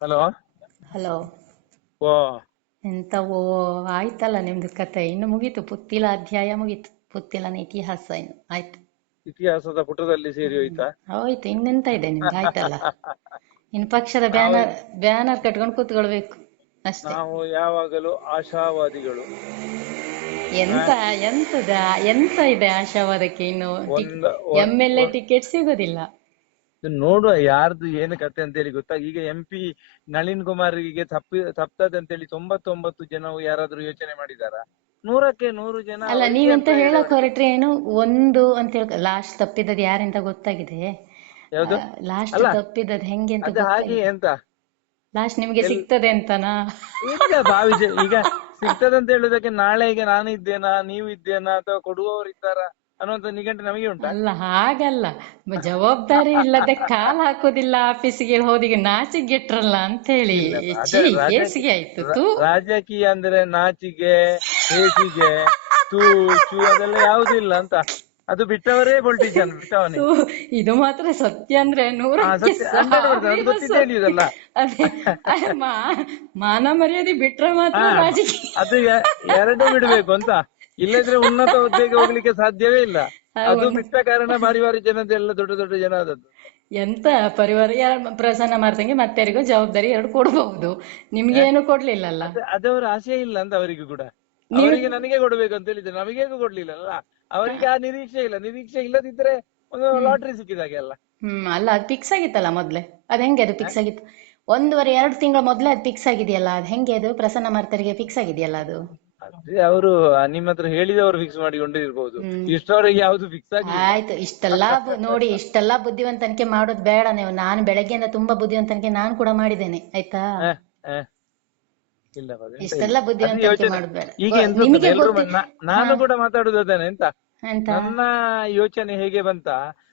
Hello. Hello. ಓ ಎಂತವೋ ಆಯ್ತಲ್ಲ ನಿಮ್ದು ಕತೆ. ಇನ್ನು ಮುಗೀತು ಪುತ್ತಿಲ ಅಧ್ಯಾಯ ಮುಗೀತು. ಪುತ್ತಿಲನ ಇತಿಹಾಸ ಇನ್ನು ಆಯ್ತು. ಇತಿಹಾಸದ ಪುಟದಲ್ಲಿ ಸೇರಿ ಹೋಯ್ತಾ? ಹೋಯ್ತು ಇನ್ನೆಂತ ಇದೆ ನಿಮ್ದು? ಆಯ್ತಲ್ಲ? ಇನ್ನು ಪಕ್ಷದ ಬ್ಯಾನರ್ ಬ್ಯಾನರ್ ಕಟ್ಕೊಂಡು ಕೂತ್ಕೊಳ್ಬೇಕು ಅಷ್ಟೇ. ನಾವು ಯಾವಾಗಲೂ ಆಶಾವಾದಿಗಳು. ಎಂತ ಎಂತದ ಎಂತ ಇದೆ ಆಶಾವಾದಕ್ಕೆ ಇನ್ನು? MLA M L A ticket ಸಿಗೋದಿಲ್ಲ. ನೋಡುವ ಯಾರ್ದು ಏನು ಕತೆ ಅಂತೇಳಿ ಗೊತ್ತಾ? ಈಗ ಎಂ ಪಿ ನಳಿನ್ ಕುಮಾರ್ಗೆ ತಪ್ಪಿ ತಪ್ತದೆ ಅಂತೇಳಿ ತೊಂಬತ್ತೊಂಬತ್ತು ಜನ ಯಾರಾದ್ರೂ ಯೋಚನೆ ಮಾಡಿದಾರ? ನೂರಕ್ಕೆ ನೂರು ಜನ ಅಲ್ಲ ನೀವೆಂತ ಅಂತ ಹೇಳಕ್ ಹೊರಟ್ರೆ ಏನು? ಒಂದು ಅಂತ ಹೇಳ ಲಾಸ್ಟ್ ತಪ್ಪಿದದ್ ಯಾರೆಂತ ಗೊತ್ತಾಗಿದೆ. ಯಾವ್ದು? ಲಾಸ್ಟ್ ತಪ್ಪಿದದ್ದು ತಪ್ಪಿದದ್ ಹೆಂಗೆ ಅಂತ ಅದು ಹಾಗೆ ಎಂತ? ಲಾಸ್ಟ್ ನಿಮ್ಗೆ ಸಿಗ್ತದೆ ಅಂತನಾ? ಈಗ ಭಾವಿಸಿ ಈಗ ಸಿಗ್ತದೆ ಅಂತ ಹೇಳುದಕ್ಕೆ ನಾಳೆ ಈಗ ನಾನು ಇದ್ದೇನಾ ನೀವು ಇದ್ದೇನಾ ಅಥವಾ ಕೊಡುವವರು ಇದ್ದಾರಾ ಅನ್ನುವಂತ ನಿಘಂಟು ನಮಗೆ ಉಂಟು ಅಲ್ಲ ಹಾಗಲ್ಲ ಜವಾಬ್ದಾರಿ ಇಲ್ಲದೆ ಕಾಲ್ ಹಾಕೋದಿಲ್ಲ ಆಫೀಸಿಗೆ ಹೋದಿಗೆ ನಾಚಿಗೆಟ್ರಲ್ಲ ಅಂತ ಹೇಳಿ ಛೀ ಹೇಸಿಗೆ ಆಯ್ತು ತೂ ರಾಜಕೀಯ ಅಂದ್ರೆ ನಾಚಿಗೆ ಹೇಸಿಗೆ ತೂ ಚೂ ಅದೆಲ್ಲ ಯಾವುದೂ ಇಲ್ಲ ಅಂತ ಅದು ಬಿಟ್ಟವರೇ ಪೊಲಿಟಿಷಿಯನ್ ಬಿಟ್ಟವನೇ ತೂ, ಇದು ಮಾತ್ರ ಸತ್ಯ ಅಂದ್ರೆ ಹಾ, ನೂರಕ್ಕೆ ಸತ್ಯ. Hundred percent. ಅದು ಸಾವಿರ ಗೊತ್ತಿದೆ ಸತ್ಯ. ಹೇಳಿದಲ್ಲ. ಅದೇ ಅದೇ ಮಾ- ಮಾನ ಮರ್ಯಾದೆ ಬಿಟ್ರೆ ಮಾತ್ರ ಹಾ. ರಾಜಕೀಯ ಅದು ಎ- ಎರಡೂ ಬಿಡ್ಬೇಕು ಅಂತ ಇಲ್ಲದ್ರೆ ಉನ್ನತ ಹುದ್ದೆಗೆ ಹೋಗ್ಲಿಕ್ಕೆ ಸಾಧ್ಯವೇ ಇಲ್ಲ. ಅದು ಬಿಟ್ಟ ಕಾರಣ ಬಾರಿ ಬಾರಿ ಜನದೆಲ್ಲ ದೊಡ್ಡ ದೊಡ್ಡ ಜನ ಆದದ್ದು. ಎಂತ ಪರಿವಾರ ಯಾರ್ ಪ್ರಸನ್ನ ಮಾಡ್ದಂಗೆ ಮತ್ತಾರಿಗೂ ಜವಾಬ್ದಾರಿ ಎರಡು ಕೊಡಬಹುದು. ನಿಮ್ಗೆ ಏನು ಕೊಡ್ಲಿಲ್ಲಲ್ಲ? ಅದ- ಅದವರ ಆಸೆ ಇಲ್ಲ ಅಂತ ಅವರಿಗೂ ಕೂಡ. ಅವರಿಗೆ ನನಗೆ ಕೊಡ್ಬೇಕು ಅಂತ ಹೇಳಿದ್ರೆ. ನಮಗೆ ಕೊಡ್ಲಿಲ್ಲ ಅಲ್ಲ? ಅವರಿಗೆ ಆ ನಿರೀಕ್ಷೆ ಇಲ್ಲ. ನಿರೀಕ್ಷೆ ಇಲ್ಲದಿದ್ರೆ ಒಂದು ಲಾಟ್ರಿ ಸಿಕ್ಕಿದಾಗೆ ಅಲ್ಲ. ಹ್ಮ್ ಅಲ್ಲ ಅದು ಫಿಕ್ಸ್ ಆಗಿತ್ತಲ್ಲ ಮೊದ್ಲೇ? ಅದ್ ಹೆಂಗೆ ಅದು ಫಿಕ್ಸ್ ಆಗಿತ್ತು? ಒಂದೂವರೆ ಎರಡು ತಿಂಗಳ ಮೊದ್ಲೇ ಅದು ಫಿಕ್ಸ್ ಆಗಿದೆಯಲ್ಲ? ಅದ್ ಹೆಂಗೆ ಅದು? ಪ್ರಸನ್ನ ಮಾರ್ತರಿಗೆ ಫಿಕ್ಸ್ ಆಗಿದೆಯಲ್ಲ ಅದು? ಅದೇ ಅವರು ನಿಮ್ಮ ಹತ್ರ ಹೇಳಿದವರು ಫಿಕ್ಸ್ ಮಾಡಿಕೊಂಡು ಇರ್ಬೋದು. ಇಷ್ಟವರೆಗೆ ಯಾವ್ದು ಫಿಕ್ಸ್ ಆಗಿ ಆಯ್ತು ಇಷ್ಟೆಲ್ಲ ಬು- ನೋಡಿ ಇಷ್ಟೆಲ್ಲ ಬುದ್ಧಿವಂತನಿಕೆ ಮಾಡೋದು ಬೇಡ ನೀವು. ನಾನು ಬೆಳಗ್ಗೆಯಿಂದ ತುಂಬಾ ಬುದ್ಧಿವಂತನಿಕೆ ನಾನು ಕೂಡ ಮಾಡಿದ್ದೇನೆ. ಆಯ್ತಾ. ಇಲ್ಲ ಮಗ, ಎಂತ ಇಷ್ಟೆಲ್ಲ ಇಲ್ಲ. ಬುದ್ಧಿವಂತಿಕೆ ಅದು ಯೋಚನೆ- ಮಾಡೋದು ಬೇಡ. ಈಗ ಓ, ಎಂತ ನಿಮಗೆ ಗೊತ್ತಾ, ಎಲ್ರು ಗೊತ್ತಿ- ನಾ- ನಾನು ಕೂಡ ಮಾತಾಡುದು ಅದೇನೆ ಎಂತ? ಅಂತ ನನ್ನ ಯೋಚನೆ ಹೇಗೆ ಬಂತ?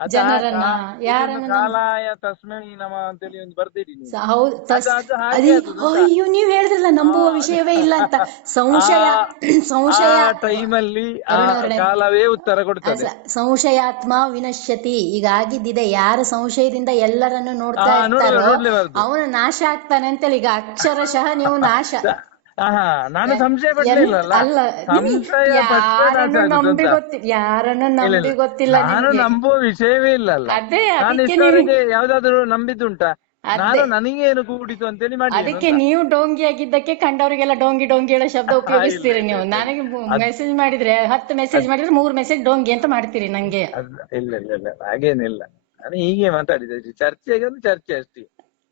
ಜನರನ್ನ, ಯಾರನ್ನ ಕಾಲಾಯ ತಸ್ಮೈ ನಮ ಅಂತೇಳಿ ಒಂದು ಬರ್ದಿರಿ ಹೌದ್? ಅಯ್ಯೋ ನೀವ್ ಹೇಳಿದ್ರಲ್ಲ ನಂಬುವ ವಿಷಯವೇ ಇಲ್ಲ ಅಂತ. ಸಂಶಯ ಸಂಶಯ ಟೈಮಲ್ಲಿ. ಕಾಲವೇ ಉತ್ತರ ಕೊಡ್ತದೆ. ಸಂಶಯಾತ್ಮ ವಿನಶ್ಯತಿ ಈಗ ಆಗಿದ್ದಿದೆ ಯಾರ ಸಂಶಯದಿಂದ ಎಲ್ಲರನ್ನು ನೋಡ್ತಾ ಇರ್ತಾರೋ ಅವನು ನಾಶ ಆಗ್ತಾನೆ ಅಂತೇಳಿ ಈಗ ಅಕ್ಷರಶಃ ನೀವು ನಾಶ. ನಾನು ಸಂಶಯ ಪಡ್ಲಿಲ್ಲ ಸಂಶಯ ಯಾರನ್ನು. ಗೊತ್ತಿಲ್ಲ ನಾನು ನಂಬುವ ವಿಷಯವೇ ಇಲ್ಲ ನಾನು ಅದಕ್ಕೆ ನೀವು ಇಷ್ಟವರೆಗೆ ಯಾವ್ದಾದ್ರು ನಂಬಿದ್ದುಂಟಾ. ನಾನು ನನಗೇನು ಕೂಡಿತು ಅಂತೇಳಿ ಮಾಡಿ ಅದಕ್ಕೆ ನೀವು ಡೋಂಗಿ ಆಗಿದ್ದಕ್ಕೆ ಕಂಡವರಿಗೆಲ್ಲ ಡೋಂಗಿ ಡೋಂಗಿ ಹೇಳೋ ಶಬ್ದ ಉಪಯೋಗಿಸ್ತೀರಿ ನೀವು. ನನಗೆ ಮೆಸೇಜ್ ಮಾಡಿದ್ರೆ ಹತ್ತು ಮೆಸೇಜ್ ಮಾಡಿದ್ರೆ ಮೂರ್ ಮೆಸೇಜ್ ಡೋಂಗಿ ಅಂತ ಮಾಡ್ತೀರಿ ನಂಗೆ. ಇಲ್ಲ ಇಲ್ಲ ಇಲ್ಲ. ಹಾಗೇನಿಲ್ಲ. ನಾನು ಹೀಗೆ ಮಾತಾಡಿದೆ. ಚರ್ಚೆಗೆ ಒಂದು ಚರ್ಚೆ ಅಷ್ಟೇ.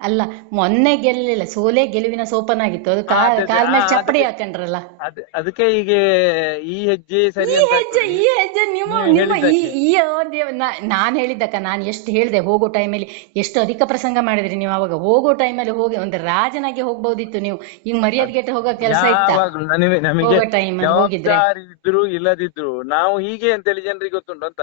ಅಲ್ಲ ಮೊನ್ನೆ ಗೆಲ್ಲಿಲ್ಲ ಸೋಲೆ ಗೆಲುವಿನ ಸೋಪನಾಗಿತ್ತು. ಅದು ಅದೇ, ಕಾಲ್ ಕಾಲ್ ಮೇಲೆ ಚಪ್ಪಡಿ ಹಾಕೊಂಡ್ರಲ್ಲ. ಅದ್ ಅದಕ್ಕೆ ಈಗ ಈ ಹೆಜ್ಜೆ ಸರಿ ಈ ಹೆಜ್ಜೆ ಈ ಹೆಜ್ಜೆ ನಿಮ್ಮ ನಿಮ್ಮ ಈ. ಈ ನಾನ್ ಹೇಳಿದ್ದಕ್ಕ ನಾನು ಎಷ್ಟು ಹೇಳಿದೆ ಹೋಗೋ ಟೈಮಲ್ಲಿ ಎಷ್ಟು ಅಧಿಕ ಪ್ರಸಂಗ ಮಾಡಿದ್ರಿ ನೀವು ಅವಾಗ. ಹೋಗೋ ಟೈಮಲ್ಲಿ ಹೋಗಿ ಒಂದು ರಾಜನಾಗಿ ಹೋಗ್ಬೋದಿತ್ತು ನೀವು. ಈಗ ಮರ್ಯಾದೆಗೆಟ್ಟು ಹೋಗೋ ಕೆಲಸ ಇತ್ತ? ಹೋಗೋ ಟೈಮ್ ಹೋಗಿದ್ರೆ. ಇದ್ರು ಇಲ್ಲದಿದ್ರು ನಾವು ಹೀಗೆ ಅಂತೇಳಿ ಜನರಿಗೆ ಗೊತ್ತುಂಟು ಅಂತ.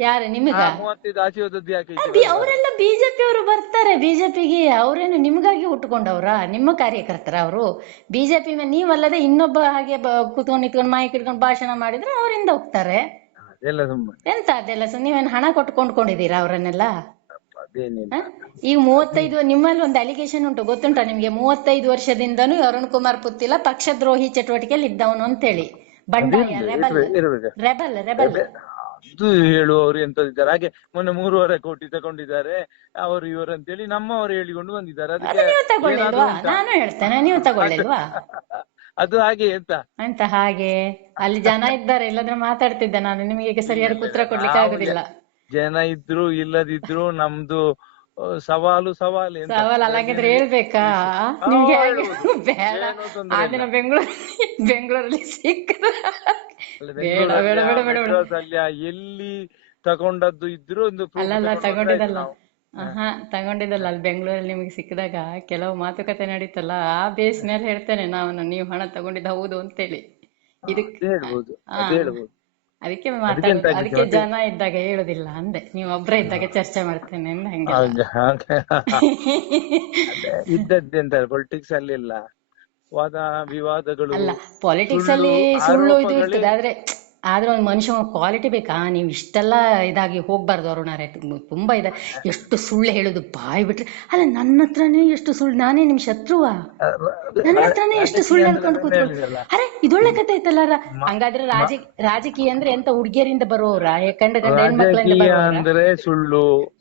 ಯಾರು ನಿಮಗ? ಮೂವತ್ತೈದು ಯಾಕೆ ಬಿ- ಅವರೆಲ್ಲ ಬಿಜೆಪಿ ಅವರು ಬರ್ತಾರೆ. ಬಿಜೆಪಿಗೆ ಅವರೇನು ನಿಮ್ಗಾಗಿ ಹುಟ್ಕೊಂಡವ್ರ ನಿಮ್ಮ ಕಾರ್ಯಕರ್ತರ ಅವರು. ಬಿಜೆಪಿ ನೀವಲ್ಲದೆ ಇನ್ನೊಬ್ಬ ಹಾಗೆ ಬ- ಕೂತ್ಕೊಂಡು ನಿಂತ್ಕೊಂಡು ಮೈಕ್ ಇಟ್ಕೊಂಡು ಭಾಷಣ ಮಾಡಿದ್ರೆ ಅವರಿಂದ ಹೋಗ್ತಾರೆ. ಅದೆಲ್ಲ ಸುಮ್ಮನೆ ಎಂತ ಅದೆಲ್ಲ ಸೊ ನೀವೇನು ಹಣ ಕೊಟ್ಟು ಕೊಂಡ್ಕೊಂಡಿದ್ದೀರಾ ಅವರನ್ನೆಲ್ಲ? ಅದೇನಿಲ್ಲ. ಈಗ ಮೂವತ್ತೈದು ನಿಮ್ಮಲ್ಲಿ ಒಂದು ಅಲಿಗೇಷನ್ ಉಂಟು ಗೊತ್ತುಂಟಾ ನಿಮ್ಗೆ? ಮೂವತ್ತೈದು ವರ್ಷದಿಂದನೂ ಅರುಣ್ ಕುಮಾರ್ ಪುತ್ತಿಲ್ಲ ಪಕ್ಷದ್ರೋಹಿ ಚಟುವಟಿಕೆಯಲ್ಲಿ ಇದ್ದವನು ಅಂತೇಳಿ. ಬಂಡಾಯ ರೆಬಲ್ ಇರ್ಬೇಕು ರೆಬಲ್ ರೆಬಲ್. ಅದು ಹೇಳುವವರು ಎಂತದಿದ್ದಾರೆ? ಹಾಗೆ ಮೊನ್ನೆ ಮೂರುವರೆ ಕೋಟಿ ತಗೊಂಡಿದ್ದಾರೆ. ಅವರು ಇವರು ಅಂತೇಳಿ ನಮ್ಮವರು ಹೇಳಿಕೊಂಡು ಬಂದಿದ್ದಾರೆ. ಅದಕ್ಕೆ ನೀವು ತಗೊಳ್ಳಿಲ್ವಾ? ನಾನು ಹೇಳ್ತೇನೆ ನೀವು ತಗೊಳ್ಳಿಲ್ವಾ? ಅದು ಹಾಗೆ ಎಂತ? ಅಂತ ಹಾಗೆ? ಅಲ್ಲಿ ಜನ ಇದ್ದಾರೆ ಇಲ್ಲದ್ರೆ ಮಾತಾಡ್ತಿದ್ದೆ ನಾನು. ನಿಮಗೆ ಸರಿಯಾದ ಉತ್ತರ ಕೊಡ್ಲಿಕ್ಕೆ ಆಗುದಿಲ್ಲ. ಜನ ಇದ್ರು ಇಲ್ಲದಿದ್ರು ನಮ್ದು ಸವಾಲು ಸವಾಲು ಸವಾಲು ಸವಾಲ್ ಅಲ್ಲಾಗಿದ್ರೆ ಹೇಳ್ಬೇಕಾ? ನಿಮ್ಗೆ. ಬೇಡ. ಏನೂ ತೊಂದ್ರೆ ಆ ದಿನ ಬೆಂಗಳೂರು ಬೆಂಗಳೂರಲ್ಲಿ ಸಿಕ್ಕ ಅಲ್ಲ, ಬೇಡ ಬೇಡ ಬೇಡ ಬೇಡ ಬೇಡ. ಮೆಡ್ರಾಸ್ ಅಲ್ಲಿಯ ಎಲ್ಲಿ ತಗೊಂಡದ್ದು ಇದ್ರು ಒಂದು proof ಅಲ್ಲಲ್ಲ ತಗೊಂಡಿದ್ದಲ್ಲ ಆಯ್ತು ನಾವು. ಹಾ. ತಗೊಂಡಿದ್ದಲ್ಲ. ಅಲ್ಲಿ ಬೆಂಗಳೂರಲ್ಲಿ ನಿಮಗೆ ಸಿಕ್ಕಿದಾಗ ಕೆಲವು ಮಾತುಕತೆ ನಡೀತಲ್ಲ ಆ ಬೇಸ್ ಮೇಲೆ ಹೇಳ್ತೇನೆ ನಾನು. ನೀವು ಹಣ ತಗೊಂಡಿದ್ದು ಹೌದು ಅಂತೇಳಿ. ಇದಕ್ಕೆ ಹೇಳ್ಬೋದು ಹಾ. ಅದು ಹೇಳ್ಬೋದು. ಅದಕ್ಕೆ ಮಾತಾಡೋದು ಅದಕ್ಕೆ? ಜನ ಇದ್ದಾಗ ಹೇಳುದಿಲ್ಲ ಅಂದೆ. ನೀವು ಒಬ್ರೇ ಇದ್ದಾಗ ಚರ್ಚೆ ಮಾಡ್ತೇನೆ ಅಂದ ಹಂಗೆ ಇದ್ದದ್ದೆಂತ ಪೊಲಿಟಿಕ್ಸ್ ಅಲ್ಲಿ ಇಲ್ಲ. ವಾದ ವಿವಾದಗಳು ಅಲ್ಲ ಪೊಲಿಟಿಕ್ಸ್ ಅಲ್ಲಿ ಸುಳ್ಳು, ಇದು ಇರ್ತದೆ ಆದ್ರೆ ಆದ್ರೆ ಒಂದು ಮನುಷ್ಯ ಕ್ವಾಲಿಟಿ ಬೇಕಾ? ನೀವು ಇಷ್ಟೆಲ್ಲ ಇದಾಗಿ ಹೋಗ್ಬಾರ್ದು ಅರುಣಾರೆ ತುಂಬಾ ಇದೆ. ಎಷ್ಟು ಸುಳ್ಳು ಹೇಳುದು ಬಾಯ್ ಬಿಟ್ರಿ. ಅಲ್ಲ ನನ್ನ ಹತ್ರನೇ ಎಷ್ಟು ಸುಳ್ಳು ನಾನೇ ನಿಮ್ ಶತ್ರುವಾ. ನನ್ನ ಹತ್ರನೇ ಎಷ್ಟು ಸುಳ್ಳು ಹೇಳ್ಕೊಂಡು ಕೂತ್ಕೊಳ್ಳಿ. ಅರೆ ಇದೊಳ್ಳೆ ಕತೆ ಐತಲ್ಲ ಹಂಗಾದ್ರೆ ರಾಜ ರಾಜಕೀಯ ಅಂದ್ರೆ ಎಂತ ಹುಡುಗಿಯರಿಂದ ಬರೋರ ಕಂಡ ಗಂಡ ಹೆಣ್ಮಕ್ಳಿಂದ ಅಂದ್ರೆ ಸುಳ್ಳು.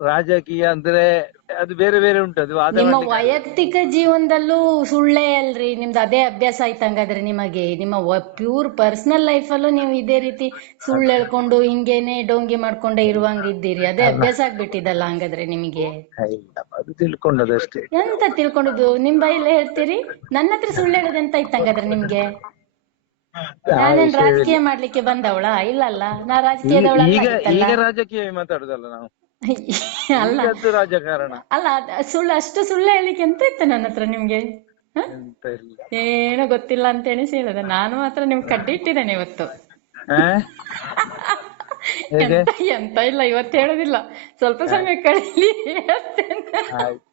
ರಾಜಕೀಯ ಅಂದ್ರೆ ಅದು ಬೇರೆ ಬೇರೆ ಉಂಟು ಅದು ವಾದ ನಿಮ್ಮ ಮಾಡ್ಲಿಕ್ಕೆ ವೈಯಕ್ತಿಕ ಜೀವನದಲ್ಲೂ ಸುಳ್ಳೇ ಅಲ್ರಿ ನಿಮ್ದು ಅದೇ ಅಭ್ಯಾಸ ಆಯ್ತು ಹಂಗಾದ್ರೆ ನಿಮಗೆ. ನಿಮ್ಮ ಪ್ಯೂರ್ ಪರ್ಸನಲ್ ಲೈಫ್ ಅಲ್ಲೂ ನೀವು ಇದೇ ರೀತಿ ಸುಳ್ಳು ಹೇಳ್ಕೊಂಡು ಹಿಂಗೇನೆ ಡೋಂಗಿ ಮಾಡ್ಕೊಂಡೇ ಇರುವಂಗಿದ್ದೀರಿ. ಅದೇ ಅಭ್ಯಾಸ ಆಗ್ಬಿಟ್ಟಿದಲ್ಲ ಹಂಗಾದ್ರೆ ನಿಮಗೆ. ಇಲ್ಲ, ಅದು ತಿಳ್ಕೊಂಡದಷ್ಟೇ ಎಂತ ತಿಳ್ಕೊಂಡದ್ದು ನಿಮ್ ಬೈಲ್ ಹೇಳ್ತೀರಿ? ನನ್ನ ಹತ್ರ ಸುಳ್ಳು ಹೇಳೋದು ಎಂತ ಇತ್ತು ಹಂಗಾದ್ರೆ ನಿಮ್ಗೆ ನಾನೇನ್ ರಾಜಕೀಯ ಮಾಡ್ಲಿಕ್ಕೆ ಬಂದವಳ? ಇಲ್ಲಲ್ಲ ನಾ ರಾಜಕೀಯದವಳ ಈಗ ಈಗ ರಾಜಕೀಯ ಮಾತಾಡುದಲ್ಲ ನಾವು. ಅಲ್ಲ. ರಾಜಕಾರಣ? ಅಲ್ಲ ಅದ್- ಸುಳ್ಳು ಅಷ್ಟು ಸುಳ್ಳು ಹೇಳಿಕ್ಕೆ ಎಂತ ಇತ್ತು ನನ್ನ ಹತ್ರ ನಿಮ್ಗೆ? ಹ? ಎಂತ ಇಲ್ಲ. ಏನೋ ಗೊತ್ತಿಲ್ಲ ಅಂತ ಎಣಿಸಿ ಹೇಳಿದೆ. ನಾನು ಮಾತ್ರ ನಿಮ್ಗೆ ಕಡ್ಡಿ ಇಟ್ಟಿದ್ದೇನೆ ಇವತ್ತು. ಆ? ಹೇಗೆ ಎಂತ ಎಂತ ಇಲ್ಲ ಇವತ್ತು ಹೇಳುದಿಲ್ಲ. ಸ್ವಲ್ಪ ಸಮಯ ಕಳೀಲಿ ಹೇಳ್ತೇನೆ. ಆಯ್ತು.